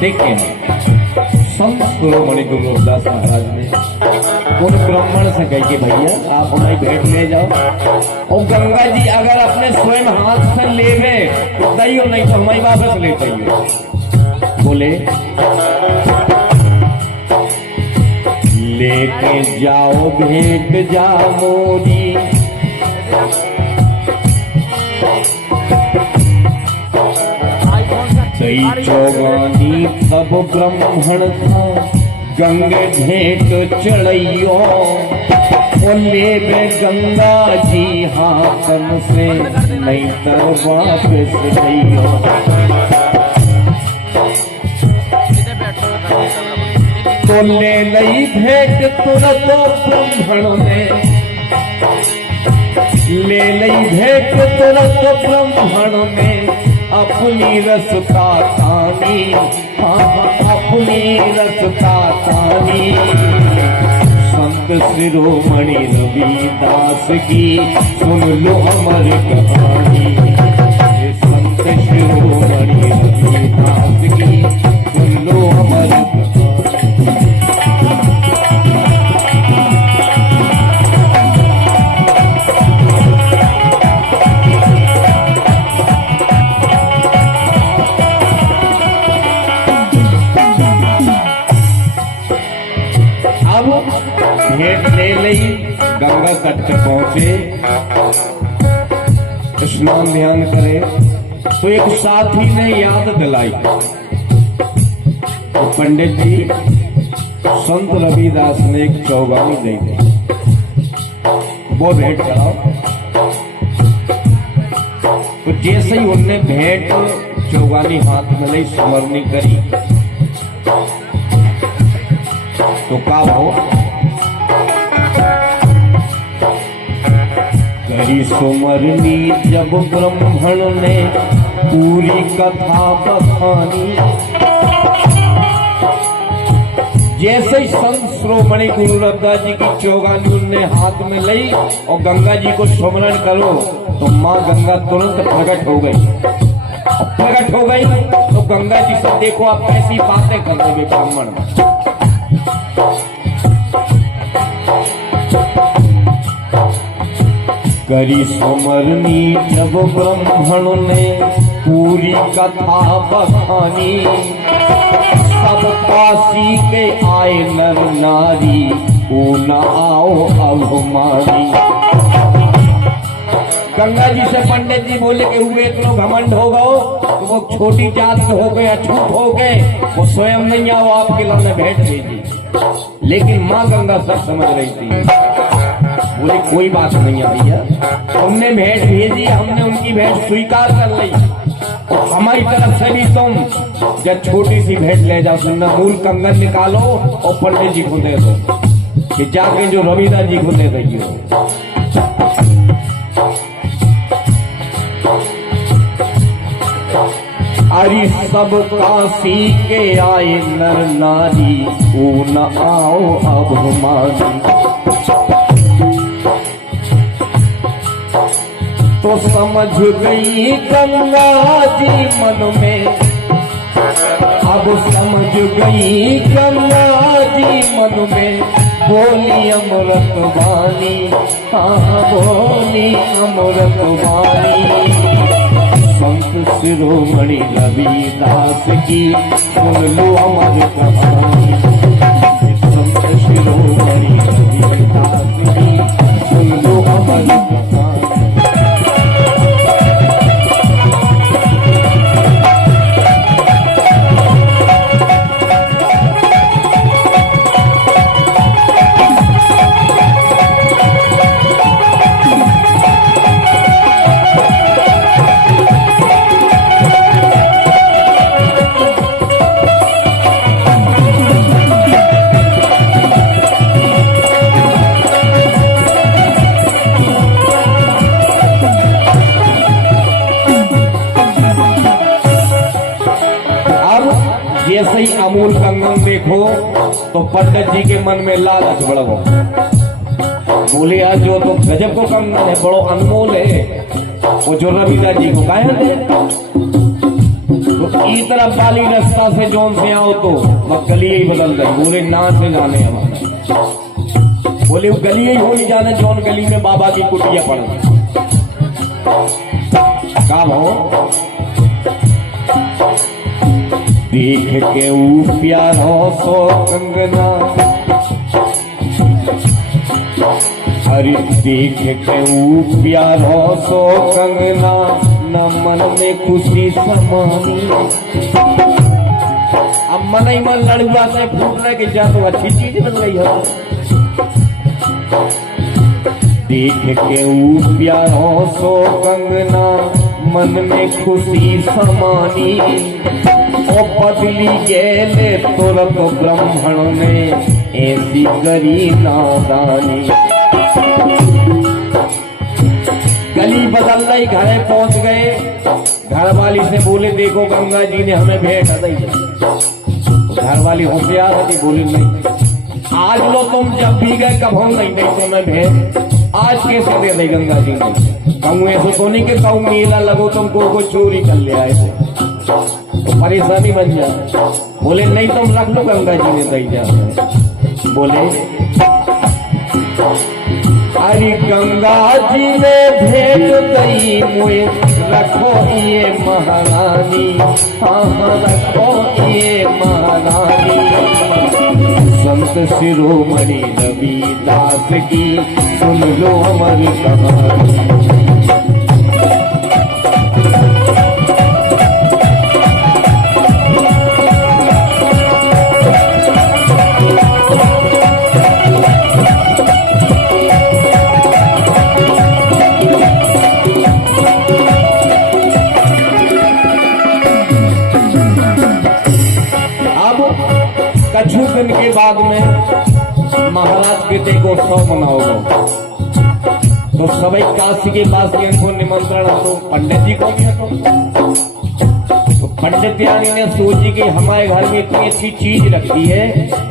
देखिए संत शिरोमणि गुरु रविदास महाराज ने उन ब्राह्मण से कही कि भैया आप हमारी भेंट ले जाओ, और गंगा जी अगर अपने स्वयं हाथ से ले गए तो दइयो, नहीं तो हमारी वापस ले पाइयो। बोले लेके जाओ भेंट जा मोरी, दई चौगानी तब ब्राह्मण था गंगे भेंट चढ़इयो, ले बे गंगा जी हाथन से नहीं तर वापस जइयो। तो ले लई भेंट तुरंत ब्राह्मण ने, ले लई भेंट तुरंत ब्राह्मण ने अपनी रसता तानी, अपनी रसता तानी। संत शिरोमणि रविदास की सुन लो अमर कहानी, संत शिरोमणि रविदास की सुन लो अमर कहानी। भेंट ले लई, गंगा तट पे पहुंचे, स्नान ध्यान करे तो एक साथी ने याद दिलाई, तो पंडित जी संत रविदास ने एक चौगानी दे दी, वो भेंट कराओ। तो जैसे ही उनने भेंट चौगानी हाथ में ली, स्मरणी करी, तो का हो करी सुमरनी जब ब्राह्मण ने पूरी कथा बखानी। जैसे ही संत शिरोमणि गुरु रविदास जी की चौगानी उनने हाथ में ली और गंगा जी को स्मरण करो, तो माँ गंगा तुरंत प्रकट हो गई। प्रकट हो गई तो गंगा जी से देखो आप कैसी बातें कर रहे ब्राह्मण। करी सुमरनी जब ब्राह्मण ने पूरी कथा बखानी, सब काशी के आए नर नारी, ओ न आओ अभिमानी। गंगा जी से पंडित जी बोले कि हुए इतना घमंड हो गए, तो वो छोटी जात हो गए, अछूत हो गए, वो स्वयं नहीं आओ आपके लाने भेंट भेजी। लेकिन माँ गंगा सब समझ रही थी, बोले कोई बात नहीं है भैया, हमने भेंट भेजी, हमने उनकी भेंट स्वीकार कर ली, और हमारी तरफ से भी तुम जब छोटी सी भेंट ले जाओ, सुनना मूल कंगन निकालो और पंडित जी को दे दो, कि जाके जो रविदास जी को दे दइयो। अरे सब काशी के आए नर नारी, ओ न आओ अभिमानी। तो समझ गई गंगा जी मन में, अब समझ गई गंगा जी मन में, बोली अमृत वाणी, हाँ बोली अमृत वाणी। संत शिरोमणि रविदास की सुन लो अमर कहानी, संत शिरोमणि रविदास की सुन लो अमर कहानी। जैसे ही अमूल कंगन देखो तो पंडित जी के मन में लालच बढ़ गो, बोले आज जो तो गजब को कंगन है, बड़ो अनमोल है, वो जो रविदास जी को काहे दे। तो ई तरफ वाली रास्ता से जोन से आओ तो वह गली ही बदल गई। बोले ना से जाने हमारा, बोले वो गली ही होनी जाने जोन गली में बाबा की कुटिया पड़ गई। काम हो देख के ऊ प्यारो सो कंगना, अरे देख के ऊ प्यारो सो कंगना, न मन में खुशी समानी। अब मन ही मन लड़ुआ से फूटने की जा तो अच्छी चीज बन गई है। देख के ऊ प्यारो सो कंगना, मन में खुशी समानी। ओ बदली गेले तुरंत ब्राह्मण ने ऐसी करी नादानी। गली बदल गई, घरे पहुंच गए। घर वाली से बोले देखो गंगा जी ने हमें भेंट दी। घर वाली होशियार है, बोले नहीं आज लो तुम, जब भी गए कब हम नहीं तो मैं भेंट आज कैसे दे दी गंगा जी ने। कहूँ ऐसे तो नहीं कि कहूँ मेला लगो तुमको को चोरी कर ले आए तो परेशानी बन जाए। बोले नहीं तुम रख लो, गंगा जी ने दी जा। बोले अरे गंगा जी ने भेंट दई मुए, रखो ये महारानी, हाँ रखो ये महारानी। संत शिरोमणि रविदास की सुन लो हमारी कहानी। कछु दिन के बाद में महाराज के तेगोत्सव मनाओगे तो सभी काशी के पास इनको निमंत्रण तो पंडित जी को भी तो पंडित यानी ने सोची कि हमारे घर में इतनी अच्छी चीज रखी है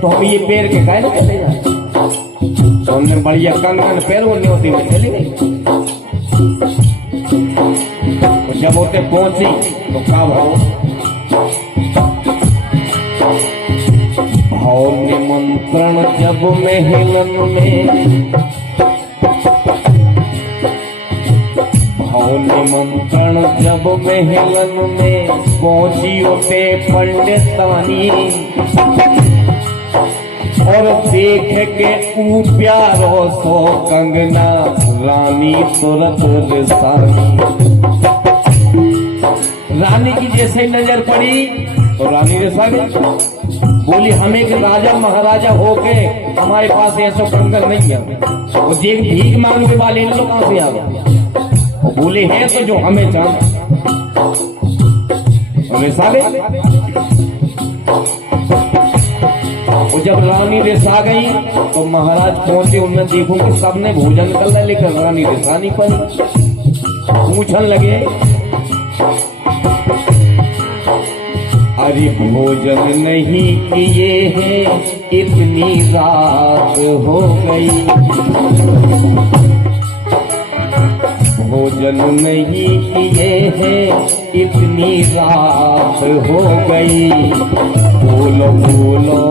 तो हम ये पैर के काहे न चले जाए। तो हमने बढ़िया कंगन पैर वो न्योती में चली गई। तो जब होते पहुंची तो का भाव भाव निमंत्रण जब महलन में, भाव निमंत्रण जब महलन में पहुंची उठे पंडितानी। और देख के ऊ प्यारो सो कंगना, रानी तुरंत रिसानी। रानी की जैसे नजर पड़ी तो रानी रिसा गई। बोली हम एक राजा महाराजा होके हमारे पास ऐसा कंगन नहीं है। वो एक भीख मांगने वाले इन लोग कहां से आ गए। वो बोले हैं तो जो हमें जान रिसा गई। और जब रानी रिसा गई तो महाराज पहुंचे, उनने देखो कि सबने भोजन कर लिया लेकिन रानी रिसा नहीं पड़ी। पूछने लगे अरे भोजन नहीं किए हैं इतनी रात हो गई, भोजन नहीं किए हैं इतनी रात हो गई। बोलो बोलो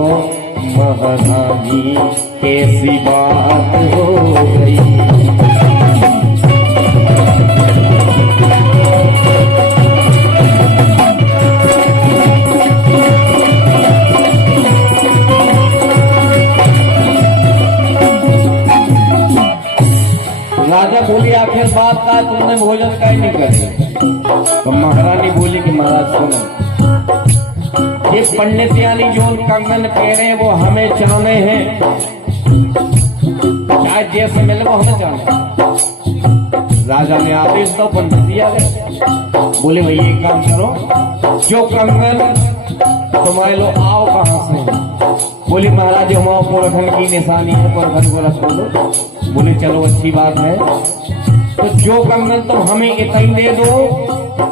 महारानी कैसी बात हो गई। राजा बोली आखिर बात का तुमने भोजन का ही नहीं करे। तो महारानी बोली कि महाराज सुनो, ये पंडित यानी जो कंगन पहने वो हमें चाहने हैं, चाहे जैसे मिले वो हमें चाहने। राजा ने आदेश दो, पंडित दिया गया। बोले भाई एक काम करो, जो कंगन तुम्हारे लोग आओ कहां से। बोली महाराज हमारा पुरखन की निशानी है, पुरखन को रख दो। बोले चलो अच्छी बात है, तो जो कंगन तुम हमें इतना दे दो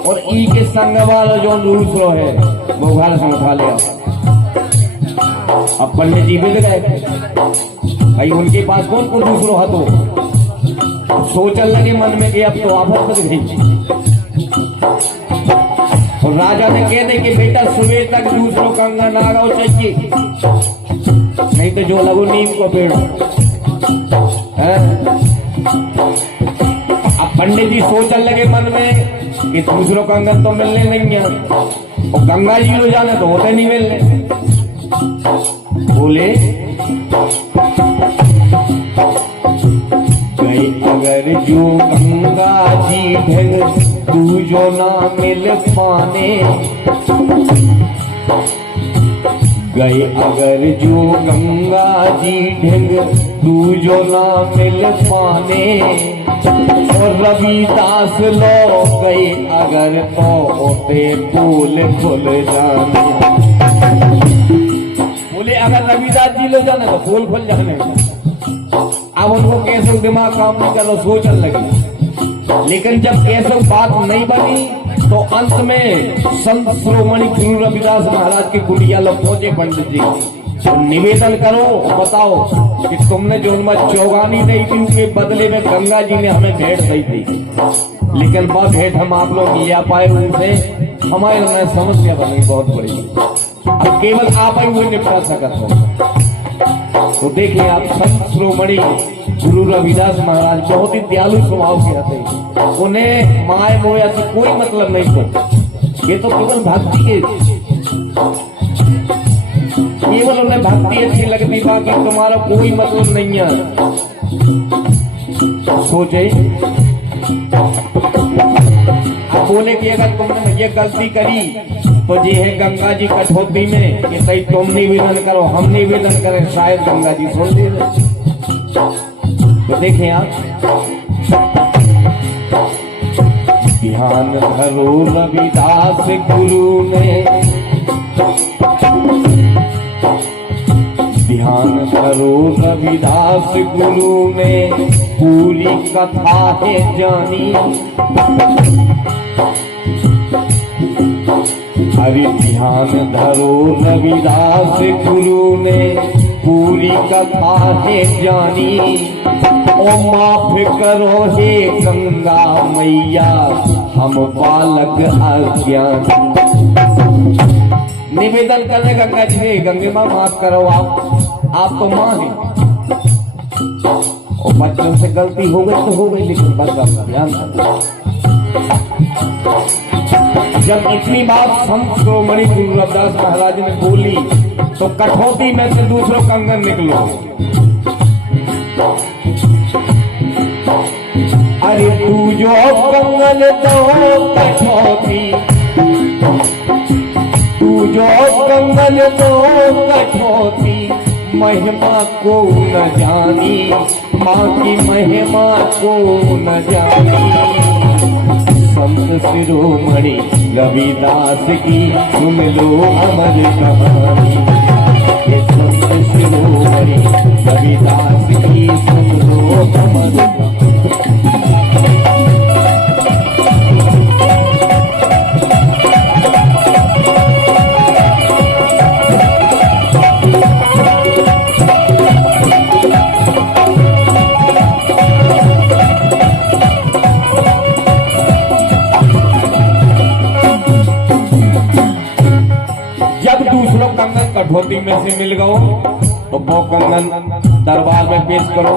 और ई के संग वाला जो दूसरो है वो घर से उठा लिया। अब पंडित जी मिल गए भाई, उनके पास कौन को दूसरो है तो सोचने लगे मन में कि अब तो आफत बच गई। और राजा ने कह दे कि बेटा सुबह तक दूसरों का अंगा नागाओ चाहिए, नहीं तो जो लगो नीम को पेड़ है। अब पंडित जी सोचने लगे मन में कि दूसरों का अंगन तो मिलने नहीं है, और गंगा जी लो जाने तो होते नहीं मिलने। बोले गई अगर जो गंगा जी ढंग तू जो ना मिल पाने, गए अगर जो गंगा जी ढंग तू जो ना मिल पाने, और रविदास लो गए अगर तो फूल खुल जाने। बोले अगर रविदास जी लो जाने तो फूल खुल जाने। अब उनको कैसे दिमाग काम नहीं कर, सोचने लगे। लेकिन जब कैसे बात नहीं बनी तो अंत में संत श्रोमणी गुरु रविदास महाराज की कुटिया लोग पहुंचे पंडित जी, तो निवेदन करो, बताओ कि तुमने जो चौगानी दी थी उसके बदले में गंगा जी ने हमें भेंट दी थी, लेकिन वह भेंट हम आप लोग लिया पाए उनसे, हमारे लिए समस्या बनी बहुत बड़ी। अब केवल आप ही वो निपटा सकते हो। तो देखिए आप संत श्रोमणी गुरु रविदास महाराज बहुत ही दयालु स्वभाव के थे। उन्हें माए मोया से कोई मतलब नहीं था, ये तो केवल भक्ति के, केवल उन्हें भक्ति अच्छी लगती, बाकी तुम्हारा कोई मतलब नहीं है। सोचे अब बोले कि अगर तुमने ये गलती करी तो ये है गंगा जी कठौती में कि कहीं तुम निवेदन करो हम निवेदन करें, शायद गंगा जी सुन ले। तो देखें आप, ध्यान धरो रविदास गुरु ने, ध्यान धरो रविदास गुरु ने पूरी कथा है जानी। अरे ध्यान धरो रविदास गुरु ने पूरी कथा है जानी, ओ माफ करो हे गंगा मैया हम बालक अज्ञानी। निवेदन करने गंगा जी ने, गंगे माँ माफ करो, आप तो माँ हैं, और बच्चों से गलती हो गई तो हो गई, लेकिन बस आप ध्यान रखो। जब इतनी बात संत श्रोमणी गुरु रविदास महाराज ने बोली तो कठौती में से दूसरों का अंगन निकलो। अरे तू जो कंगन तो कठौती, तू जो कंगन तो कठौती, महिमा को न जानी, माँ की महिमा को न जानी। संत शिरोमणि रविदास की सुन लो अमर कहानी, ये संत शिरोमणि रविदास की सुन लो अमर कहानी। कठौती में से मिल गओ तो वो कंगन दरबार में पेश करो।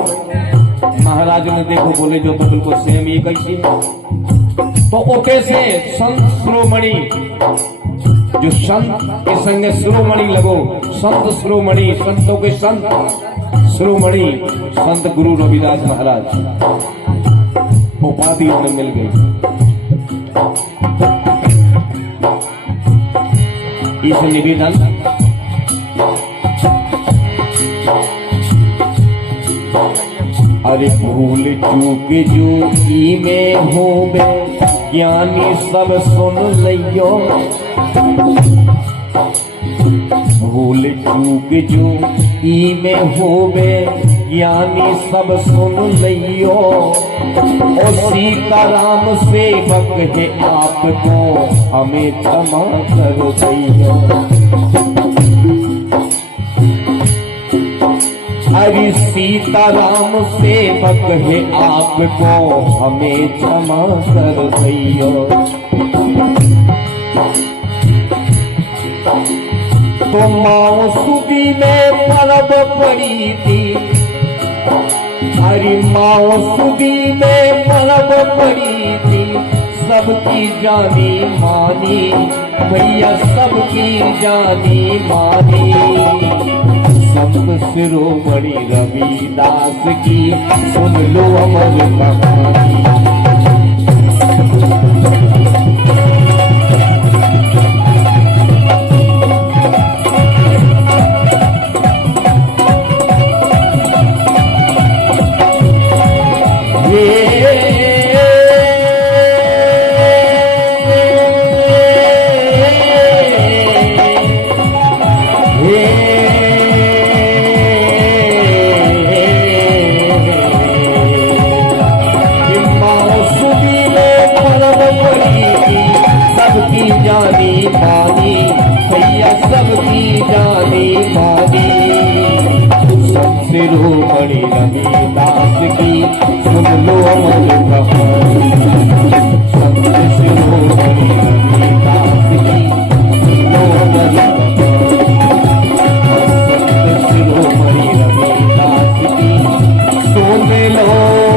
महाराज ने देखो, बोले जो तो बिल्कुल सेम ये कैसी है। तो ओके से संत श्रोमणी, जो संत के संग श्रोमणी लगो, संत श्रोमणी, संतों के संत श्रोमणी संत गुरु रविदास महाराज उपाधि उन्हें मिल गई। इस निवेदन अरे भूल चूक जो की में हो बे ज्ञानी सब सुन लियो, भूल चूक जो की में हो बे ज्ञानी सब सुन लियो। और सीताराम सेवक है आपको हमें क्षमा कर दियो। अरे सीताराम सेवक है आपको हमें क्षमा कर दियो। तो माँ सुदी में परब पड़ी थी, हरी माँ सुदी में परब पड़ी थी, सबकी जानी मानी भैया, सबकी जानी मानी। संत शिरोमणि रविदास की सुन लो अमर कहानी। सबकी जानी मानी भैया, सबकी जानी मानी। संत शिरोमणि रविदास की सुन लो अमर कहानी। संत शिरोमणि रविदास की सुन लो अमर कहानी। संत शिरोमणि रविदास की सुन लो